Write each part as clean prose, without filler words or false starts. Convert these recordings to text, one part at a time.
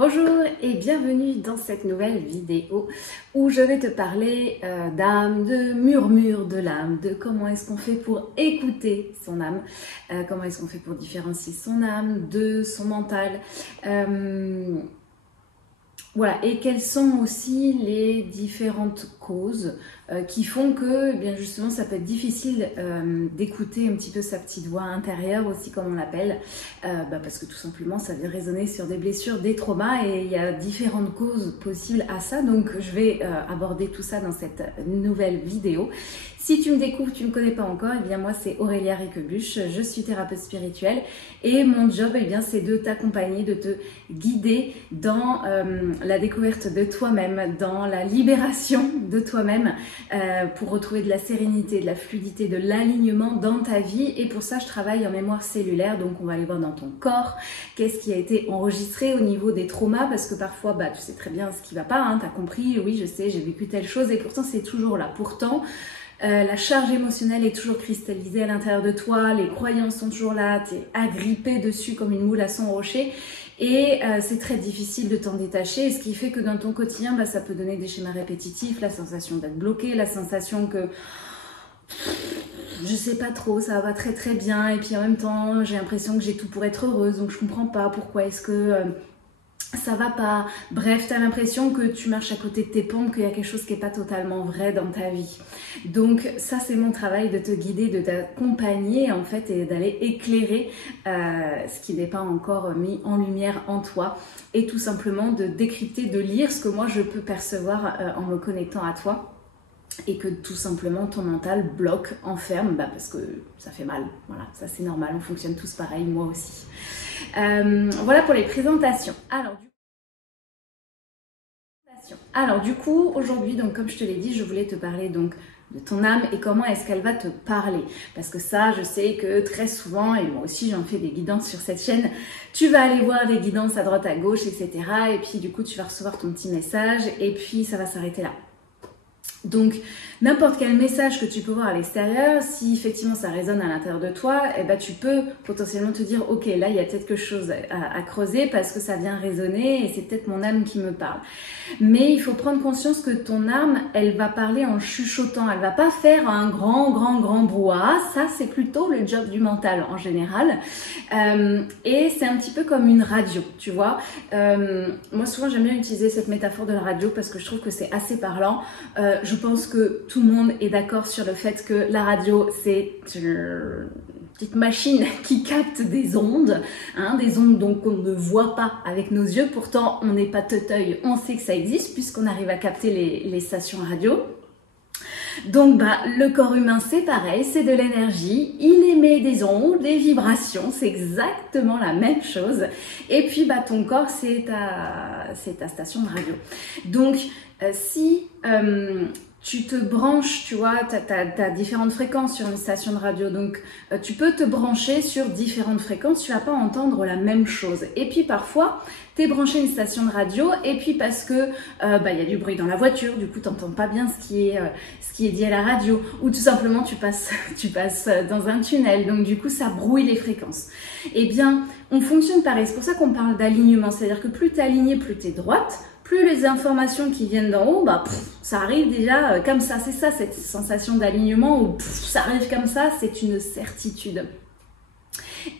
Bonjour et bienvenue dans cette nouvelle vidéo où je vais te parler d'âme, de murmure de l'âme, de comment est-ce qu'on fait pour écouter son âme, comment est-ce qu'on fait pour différencier son âme de son mental. Voilà, et quelles sont aussi les différentes causes qui font que, bien justement, ça peut être difficile d'écouter un petit peu sa petite voix intérieure aussi, comme on l'appelle, parce que tout simplement, ça vient résonner sur des blessures, des traumas, et il y a différentes causes possibles à ça. Donc, je vais aborder tout ça dans cette nouvelle vidéo. Si tu me découvres, tu ne me connais pas encore, eh bien moi c'est Aurélia Riquebuche, je suis thérapeute spirituelle et mon job eh bien c'est de t'accompagner, de te guider dans la découverte de toi-même, dans la libération de toi-même pour retrouver de la sérénité, de la fluidité, de l'alignement dans ta vie. Et pour ça je travaille en mémoire cellulaire, donc on va aller voir dans ton corps qu'est-ce qui a été enregistré au niveau des traumas, parce que parfois tu sais très bien ce qui va pas, hein, tu as compris, oui je sais, j'ai vécu telle chose et pourtant c'est toujours là. Pourtant la charge émotionnelle est toujours cristallisée à l'intérieur de toi, les croyances sont toujours là, tu es agrippé dessus comme une moule à son rocher et c'est très difficile de t'en détacher, ce qui fait que dans ton quotidien, ça peut donner des schémas répétitifs, la sensation d'être bloqué, la sensation que je sais pas trop, ça va très très bien et puis en même temps j'ai l'impression que j'ai tout pour être heureuse, donc je comprends pas pourquoi est-ce que ça va pas. Bref, tu as l'impression que tu marches à côté de tes pompes, qu'il y a quelque chose qui n'est pas totalement vrai dans ta vie. Donc ça, c'est mon travail de te guider, de t'accompagner en fait et d'aller éclairer ce qui n'est pas encore mis en lumière en toi et tout simplement de décrypter, de lire ce que moi je peux percevoir en me connectant à toi. Et que tout simplement ton mental bloque, enferme, parce que ça fait mal. Voilà, ça c'est normal, on fonctionne tous pareil, moi aussi. Voilà pour les présentations. Alors du coup, aujourd'hui, donc comme je te l'ai dit, je voulais te parler donc de ton âme et comment est-ce qu'elle va te parler. Parce que ça, je sais que très souvent, et moi aussi j'en fais des guidances sur cette chaîne, tu vas aller voir des guidances à droite, à gauche, etc. Et puis du coup, tu vas recevoir ton petit message et puis ça va s'arrêter là. Donc, n'importe quel message que tu peux voir à l'extérieur, si effectivement ça résonne à l'intérieur de toi, tu peux potentiellement te dire « Ok, là, il y a peut-être quelque chose à creuser parce que ça vient résonner et c'est peut-être mon âme qui me parle. » Mais il faut prendre conscience que ton âme, elle va parler en chuchotant. Elle va pas faire un grand brouhaha. Ça, c'est plutôt le job du mental en général. Et c'est un petit peu comme une radio, tu vois. Moi, souvent, j'aime bien utiliser cette métaphore de la radio parce que je trouve que c'est assez parlant. Je pense que tout le monde est d'accord sur le fait que la radio, c'est une petite machine qui capte des ondes, des ondes donc qu'on ne voit pas avec nos yeux. Pourtant, on n'est pas teuteuil, on sait que ça existe puisqu'on arrive à capter les stations radio. Donc le corps humain c'est pareil, c'est de l'énergie, il émet des ondes, des vibrations, c'est exactement la même chose. Et puis ton corps c'est ta station de radio. Donc si tu te branches, tu vois, tu as différentes fréquences sur une station de radio, donc tu peux te brancher sur différentes fréquences, tu vas pas entendre la même chose. Et puis parfois, tu es branché à une station de radio et puis parce que y a du bruit dans la voiture, du coup tu n'entends pas bien ce qui est dit à la radio, ou tout simplement tu passes dans un tunnel, donc du coup ça brouille les fréquences. Eh bien, on fonctionne pareil, c'est pour ça qu'on parle d'alignement, c'est-à-dire que plus tu es aligné, plus tu es droite, plus les informations qui viennent d'en haut, ça arrive déjà comme ça. C'est ça, cette sensation d'alignement où ça arrive comme ça, c'est une certitude.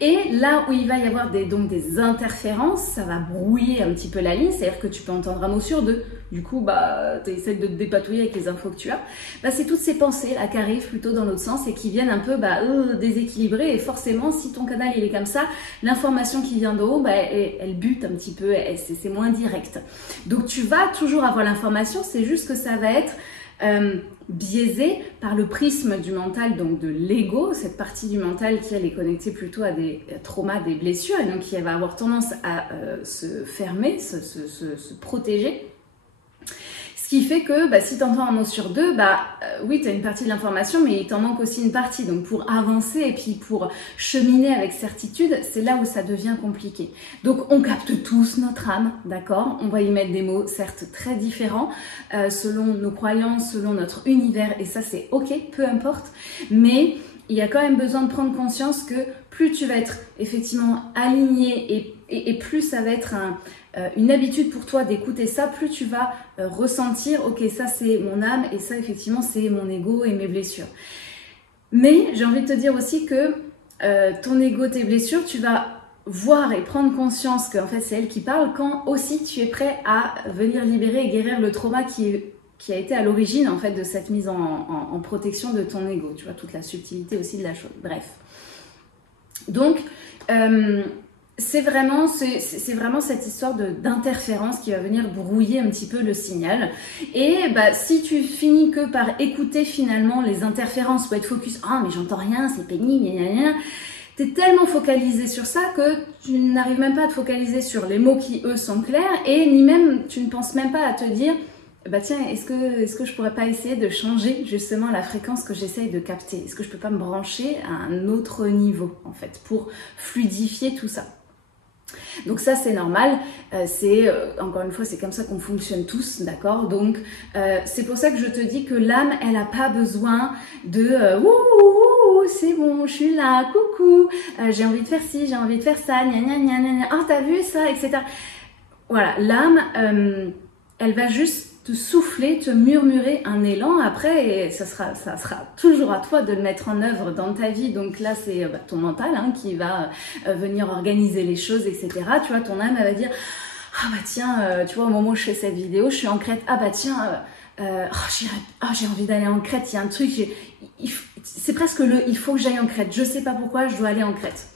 Et là où il va y avoir des interférences, ça va brouiller un petit peu la ligne, c'est-à-dire que tu peux entendre un mot sur deux. Du coup, tu essaies de te dépatouiller avec les infos que tu as. C'est toutes ces pensées là qui arrivent plutôt dans l'autre sens et qui viennent un peu déséquilibrer. Et forcément, si ton canal il est comme ça, l'information qui vient d'en haut, elle bute un petit peu, c'est moins direct. Donc tu vas toujours avoir l'information, c'est juste que ça va être biaisé par le prisme du mental, donc de l'ego, cette partie du mental qui elle est connectée plutôt à des traumas, des blessures, et donc qui va avoir tendance à se fermer, se protéger. Ce qui fait que si tu entends un mot sur deux, oui, tu as une partie de l'information, mais il t'en manque aussi une partie. Donc pour avancer et puis pour cheminer avec certitude, c'est là où ça devient compliqué. Donc on capte tous notre âme, d'accord? On va y mettre des mots certes très différents selon nos croyances, selon notre univers, et ça c'est ok, peu importe. Mais il y a quand même besoin de prendre conscience que plus tu vas être effectivement aligné et plus ça va être une habitude pour toi d'écouter ça, plus tu vas ressentir, ok, ça c'est mon âme et ça effectivement c'est mon ego et mes blessures. Mais j'ai envie de te dire aussi que ton ego, tes blessures, tu vas voir et prendre conscience qu'en fait c'est elle qui parle quand aussi tu es prêt à venir libérer et guérir le trauma qui a été à l'origine en fait de cette mise en protection de ton ego, tu vois, toute la subtilité aussi de la chose. Bref. Donc, c'est vraiment cette histoire d'interférence qui va venir brouiller un petit peu le signal. Et bah, si tu finis que par écouter finalement les interférences ou être focus, ah mais j'entends rien, c'est pénible, gna gna gna, t'es tellement focalisé sur ça que tu n'arrives même pas à te focaliser sur les mots qui eux sont clairs et ni même, tu ne penses même pas à te dire bah tiens, est-ce que je pourrais pas essayer de changer justement la fréquence que j'essaye de capter? Est-ce que je peux pas me brancher à un autre niveau en fait pour fluidifier tout ça? Donc ça c'est normal, encore une fois c'est comme ça qu'on fonctionne tous, d'accord? Donc c'est pour ça que je te dis que l'âme elle a pas besoin de c'est bon, je suis là, coucou, j'ai envie de faire ci, j'ai envie de faire ça, gna gna gna gna, oh t'as vu ça, etc. Voilà, l'âme elle va juste te souffler, te murmurer un élan après et ça sera toujours à toi de le mettre en œuvre dans ta vie. Donc là c'est ton mental qui va venir organiser les choses, etc. Tu vois, ton âme elle va dire ah bah tiens, tu vois, au moment où je fais cette vidéo, je suis en Crète, ah bah tiens, j'ai envie d'aller en Crète, il y a un truc, c'est presque il faut que j'aille en Crète, je sais pas pourquoi je dois aller en Crète.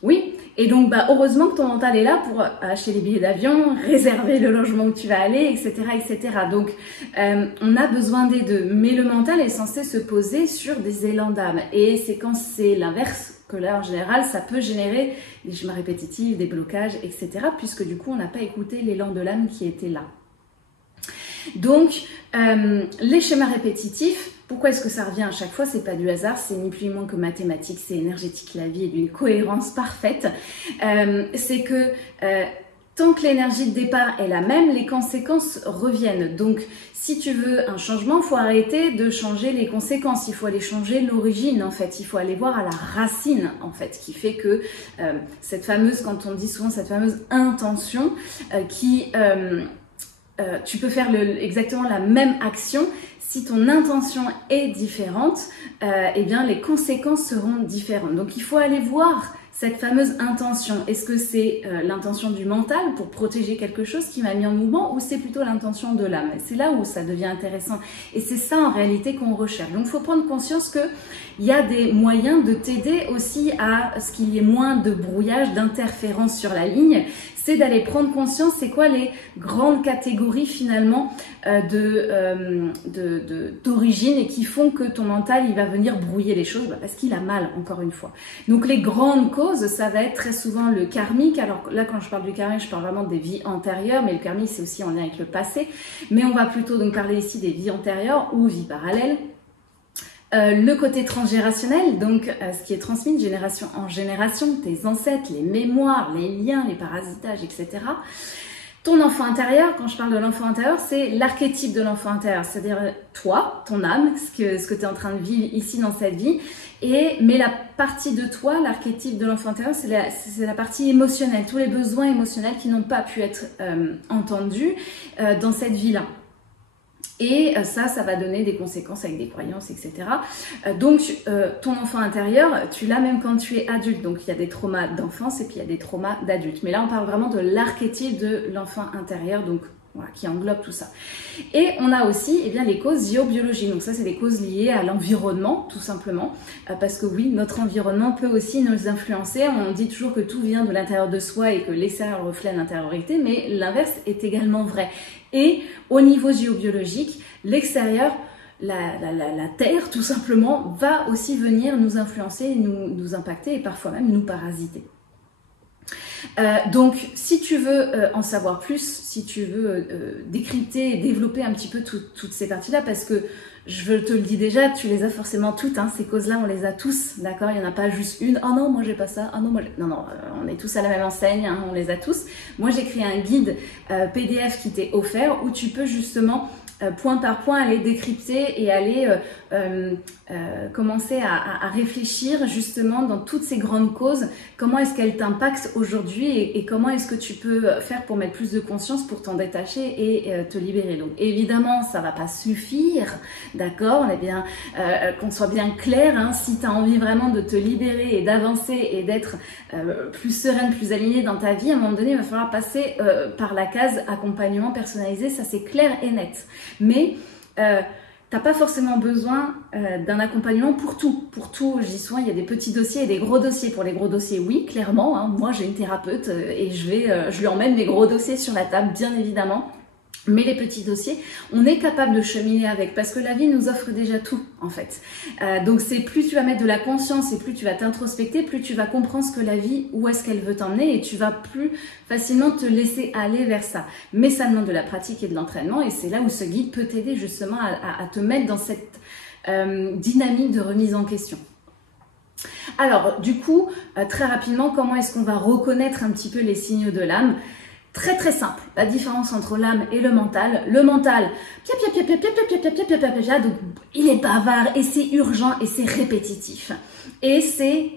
Oui, et donc bah, heureusement que ton mental est là pour acheter les billets d'avion, réserver le logement où tu vas aller, etc. etc. Donc on a besoin des deux, mais le mental est censé se poser sur des élans d'âme. Et c'est quand c'est l'inverse que là en général ça peut générer des schémas répétitifs, des blocages, etc. Puisque du coup on n'a pas écouté l'élan de l'âme qui était là. Donc les schémas répétitifs, pourquoi est-ce que ça revient à chaque fois? C'est pas du hasard, c'est ni plus ni moins que mathématique, c'est énergétique, la vie est d'une cohérence parfaite. C'est que tant que l'énergie de départ est la même, les conséquences reviennent. Donc si tu veux un changement, il faut arrêter de changer les conséquences, il faut aller changer l'origine en fait, il faut aller voir à la racine en fait, qui fait que cette fameuse, quand on dit souvent cette fameuse intention tu peux faire exactement la même action. Si ton intention est différente, eh bien les conséquences seront différentes. Donc il faut aller voir cette fameuse intention. Est-ce que c'est l'intention du mental pour protéger quelque chose qui m'a mis en mouvement ou c'est plutôt l'intention de l'âme? C'est là où ça devient intéressant. Et c'est ça en réalité qu'on recherche. Donc il faut prendre conscience qu'il y a des moyens de t'aider aussi à ce qu'il y ait moins de brouillage, d'interférence sur la ligne. C'est d'aller prendre conscience, c'est quoi les grandes catégories finalement d'origine et qui font que ton mental il va venir brouiller les choses parce qu'il a mal, encore une fois. Donc les grandes causes, ça va être très souvent le karmique. Alors là quand je parle du karmique, je parle vraiment des vies antérieures, mais le karmique c'est aussi en lien avec le passé. Mais on va plutôt donc parler ici des vies antérieures ou vies parallèles. Le côté transgénérationnel, donc ce qui est transmis de génération en génération, tes ancêtres, les mémoires, les liens, les parasitages, etc. Ton enfant intérieur, quand je parle de l'enfant intérieur, c'est l'archétype de l'enfant intérieur, c'est-à-dire toi, ton âme, ce que tu es en train de vivre ici dans cette vie. Mais la partie de toi, l'archétype de l'enfant intérieur, c'est la partie émotionnelle, tous les besoins émotionnels qui n'ont pas pu être entendus dans cette vie-là. Et ça va donner des conséquences avec des croyances, etc. Donc, ton enfant intérieur, tu l'as même quand tu es adulte. Donc, il y a des traumas d'enfance et puis il y a des traumas d'adulte. Mais là, on parle vraiment de l'archétype de l'enfant intérieur, donc voilà, qui englobe tout ça. Et on a aussi les causes géobiologiques. Donc ça, c'est des causes liées à l'environnement, tout simplement. Parce que oui, notre environnement peut aussi nous influencer. On dit toujours que tout vient de l'intérieur de soi et que l'extérieur reflète l'intériorité, mais l'inverse est également vrai. Et au niveau géobiologique, l'extérieur, la Terre tout simplement, va aussi venir nous influencer, nous impacter et parfois même nous parasiter. Donc si tu veux en savoir plus, si tu veux décrypter et développer un petit peu toutes ces parties-là, parce que je te le dis déjà, tu les as forcément toutes, hein, ces causes-là, on les a tous, d'accord? Il n'y en a pas juste une, oh non, moi j'ai pas ça, oh non, non, on est tous à la même enseigne, hein, on les a tous. Moi j'ai créé un guide PDF qui t'est offert où tu peux justement point par point, aller décrypter et aller commencer à réfléchir justement dans toutes ces grandes causes, comment est-ce qu'elles t'impactent aujourd'hui et comment est-ce que tu peux faire pour mettre plus de conscience, pour t'en détacher et te libérer. Donc évidemment, ça va pas suffire, d'accord, on est bien, qu'on soit bien clair, hein, si tu as envie vraiment de te libérer et d'avancer et d'être plus sereine, plus alignée dans ta vie, à un moment donné, il va falloir passer par la case accompagnement personnalisé, ça c'est clair et net. Mais t'as pas forcément besoin d'un accompagnement pour tout. Pour tout, je dis souvent, il y a des petits dossiers et des gros dossiers. Pour les gros dossiers, oui, clairement. Hein, moi, j'ai une thérapeute et je lui emmène mes gros dossiers sur la table, bien évidemment. Mais les petits dossiers, on est capable de cheminer avec parce que la vie nous offre déjà tout en fait. Donc c'est plus tu vas mettre de la conscience et plus tu vas t'introspecter, plus tu vas comprendre ce que la vie, où est-ce qu'elle veut t'emmener et tu vas plus facilement te laisser aller vers ça. Mais ça demande de la pratique et de l'entraînement et c'est là où ce guide peut t'aider justement à te mettre dans cette dynamique de remise en question. Alors du coup, très rapidement, comment est-ce qu'on va reconnaître un petit peu les signaux de l'âme ? Très très simple, la différence entre l'âme et le mental. Le mental, donc il est bavard et c'est urgent et c'est répétitif. Et c'est,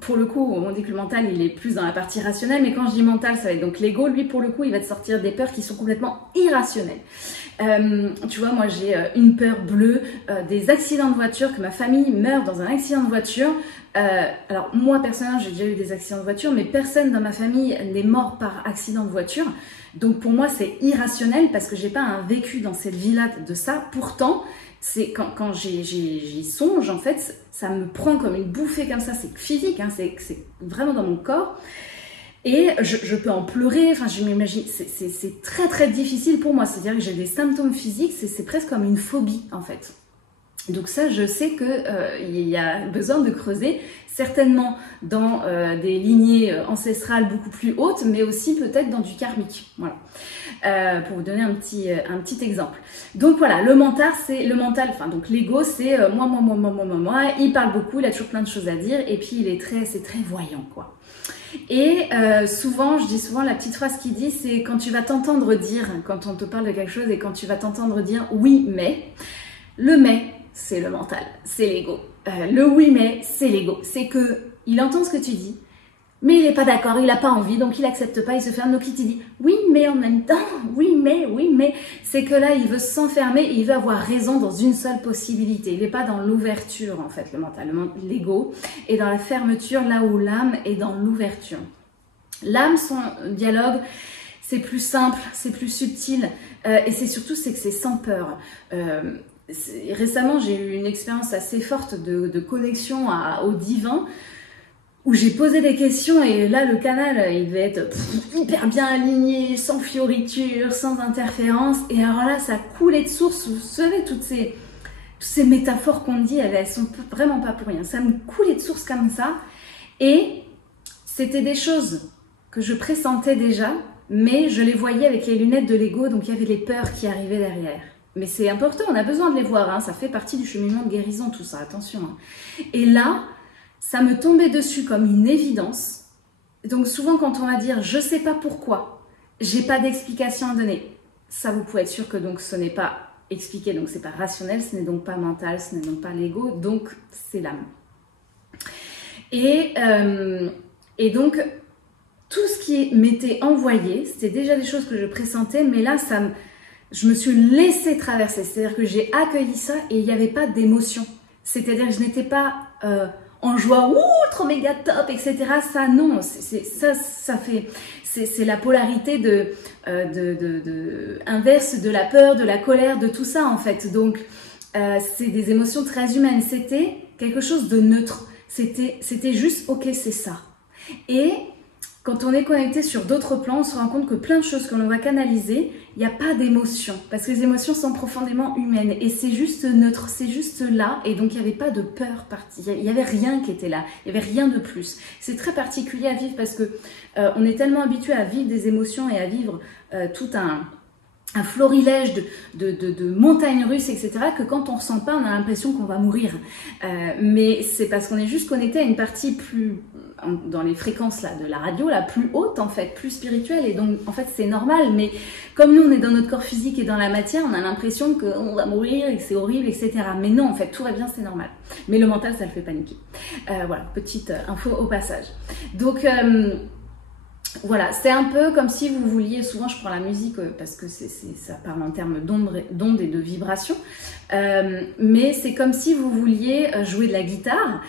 pour le coup, on dit que le mental il est plus dans la partie rationnelle, mais quand je dis mental, ça va être donc l'ego. Lui, pour le coup, il va te sortir des peurs qui sont complètement irrationnelles. Tu vois, moi j'ai une peur bleue des accidents de voiture, que ma famille meure dans un accident de voiture. Alors moi personnellement j'ai déjà eu des accidents de voiture, mais personne dans ma famille n'est mort par accident de voiture. Donc pour moi c'est irrationnel parce que j'ai pas un vécu dans cette vie-là de ça. Pourtant, c'est quand j'y songe en fait, ça me prend comme une bouffée comme ça. C'est physique, hein, c'est vraiment dans mon corps. Et je peux en pleurer, enfin je m'imagine, c'est très très difficile pour moi, c'est-à-dire que j'ai des symptômes physiques, c'est presque comme une phobie en fait. Donc ça, je sais qu'il y a besoin de creuser, certainement dans des lignées ancestrales beaucoup plus hautes, mais aussi peut-être dans du karmique, voilà. Pour vous donner un petit exemple. Donc voilà, le mental, enfin donc l'ego, c'est moi, il parle beaucoup, il a toujours plein de choses à dire, et puis c'est très voyant, quoi. Et je dis souvent la petite phrase qu'il dit, c'est quand tu vas t'entendre dire, quand on te parle de quelque chose et quand tu vas t'entendre dire oui mais, le mais c'est le mental, c'est l'ego. Le oui mais c'est l'ego, c'est que il entend ce que tu dis, mais il n'est pas d'accord, il n'a pas envie, donc il accepte pas, il se ferme, donc il te dit oui mais en même temps, oui mais, c'est que là il veut s'enfermer et il veut avoir raison dans une seule possibilité. Il n'est pas dans l'ouverture en fait, le mental, l'ego est dans la fermeture, là où l'âme est dans l'ouverture. L'âme, son dialogue, c'est plus simple, c'est plus subtil et c'est surtout que c'est sans peur. Récemment j'ai eu une expérience assez forte de connexion au divin, où j'ai posé des questions et là le canal il devait être hyper bien aligné, sans fioritures, sans interférence, et alors là ça coulait de source. Vous savez toutes ces métaphores qu'on dit, elles sont vraiment pas pour rien, ça me coulait de source comme ça, et c'était des choses que je pressentais déjà, mais je les voyais avec les lunettes de l'ego, donc il y avait les peurs qui arrivaient derrière. Mais c'est important, on a besoin de les voir, hein, ça fait partie du cheminement de guérison tout ça, attention. Hein. Et là, ça me tombait dessus comme une évidence. Donc souvent quand on va dire « je sais pas pourquoi, j'ai pas d'explication à donner », ça vous pouvez être sûr que donc ce n'est pas expliqué, donc c'est pas rationnel, ce n'est donc pas mental, ce n'est donc pas l'ego, donc c'est l'âme. Et donc tout ce qui m'était envoyé, c'était déjà des choses que je pressentais, mais là je me suis laissée traverser, c'est-à-dire que j'ai accueilli ça et il n'y avait pas d'émotion. C'est-à-dire que je n'étais pas en joie, ouh, trop méga top, etc. Ça, non, c'est la polarité inverse de la peur, de la colère, de tout ça en fait. Donc, c'est des émotions très humaines. C'était quelque chose de neutre. C'était juste, ok, c'est ça. Et quand on est connecté sur d'autres plans, on se rend compte que plein de choses que l'on va canaliser, il n'y a pas d'émotion. Parce que les émotions sont profondément humaines. Et c'est juste neutre, c'est juste là. Et donc, il n'y avait pas de peur partie. Il n'y avait rien qui était là. Il n'y avait rien de plus. C'est très particulier à vivre parce que on est tellement habitué à vivre des émotions et à vivre tout un un florilège de montagnes russes, etc., que quand on ressent pas, on a l'impression qu'on va mourir. Mais c'est parce qu'on est juste connecté à une partie plus, dans les fréquences là, de la radio, la plus haute en fait, plus spirituelle, et donc en fait c'est normal, mais comme nous on est dans notre corps physique et dans la matière, on a l'impression qu'on va mourir et que c'est horrible, etc. Mais non, en fait tout va bien, c'est normal. Mais le mental, ça le fait paniquer. Voilà, petite info au passage. Donc voilà, c'est un peu comme si vous vouliez, souvent je prends la musique parce que ça parle en termes d'ondes et de vibrations, mais c'est comme si vous vouliez jouer de la guitare,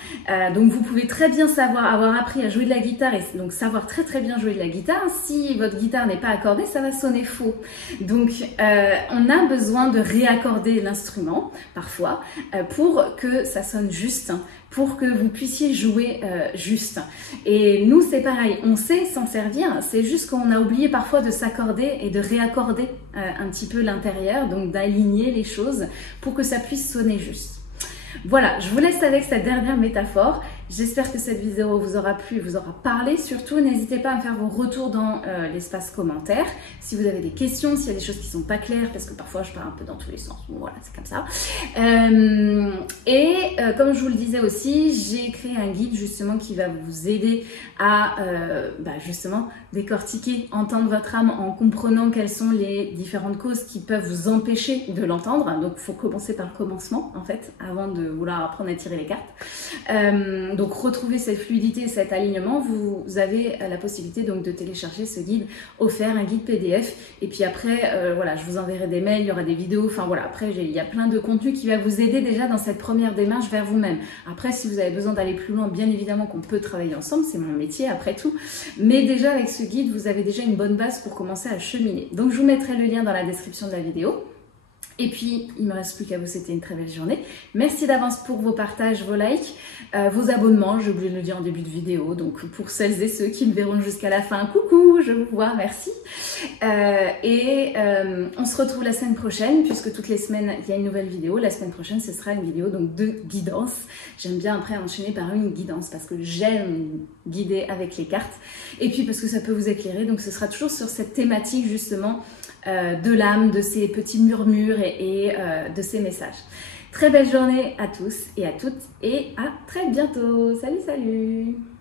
donc vous pouvez très bien avoir appris à jouer de la guitare et donc savoir très très bien jouer de la guitare. Si votre guitare n'est pas accordée, ça va sonner faux. Donc on a besoin de réaccorder l'instrument parfois pour que ça sonne juste, pour que vous puissiez jouer juste. Et nous, c'est pareil, on sait s'en servir, c'est juste qu'on a oublié parfois de s'accorder et de réaccorder un petit peu l'intérieur, donc d'aligner les choses pour que ça puisse sonner juste. Voilà, je vous laisse avec cette dernière métaphore. J'espère que cette vidéo vous aura plu, vous aura parlé. Surtout, n'hésitez pas à me faire vos retours dans l'espace commentaire. Si vous avez des questions, s'il y a des choses qui ne sont pas claires, parce que parfois je pars un peu dans tous les sens. Bon, voilà, c'est comme ça. Comme je vous le disais aussi, j'ai créé un guide justement qui va vous aider à justement décortiquer, entendre votre âme en comprenant quelles sont les différentes causes qui peuvent vous empêcher de l'entendre. Donc, il faut commencer par le commencement, en fait, avant de vouloir apprendre à tirer les cartes. Donc retrouver cette fluidité, cet alignement, vous avez la possibilité donc de télécharger ce guide offert, un guide PDF. Et puis après, voilà, je vous enverrai des mails, il y aura des vidéos. Enfin voilà, après il y a plein de contenu qui va vous aider déjà dans cette première démarche vers vous-même. Après, si vous avez besoin d'aller plus loin, bien évidemment qu'on peut travailler ensemble, c'est mon métier après tout. Mais déjà avec ce guide, vous avez déjà une bonne base pour commencer à cheminer. Donc je vous mettrai le lien dans la description de la vidéo. Et puis, il ne me reste plus qu'à vous souhaiter une très belle journée. Merci d'avance pour vos partages, vos likes, vos abonnements. J'ai oublié de le dire en début de vidéo. Donc, pour celles et ceux qui me verront jusqu'à la fin, coucou, je vous vois, merci. On se retrouve la semaine prochaine, puisque toutes les semaines, il y a une nouvelle vidéo. La semaine prochaine, ce sera une vidéo donc de guidance. J'aime bien après enchaîner par une guidance, parce que j'aime guider avec les cartes. Et puis, parce que ça peut vous éclairer. Donc, ce sera toujours sur cette thématique, justement, de l'âme, de ces petits murmures et de ces messages. Très belle journée à tous et à toutes et à très bientôt. Salut, salut!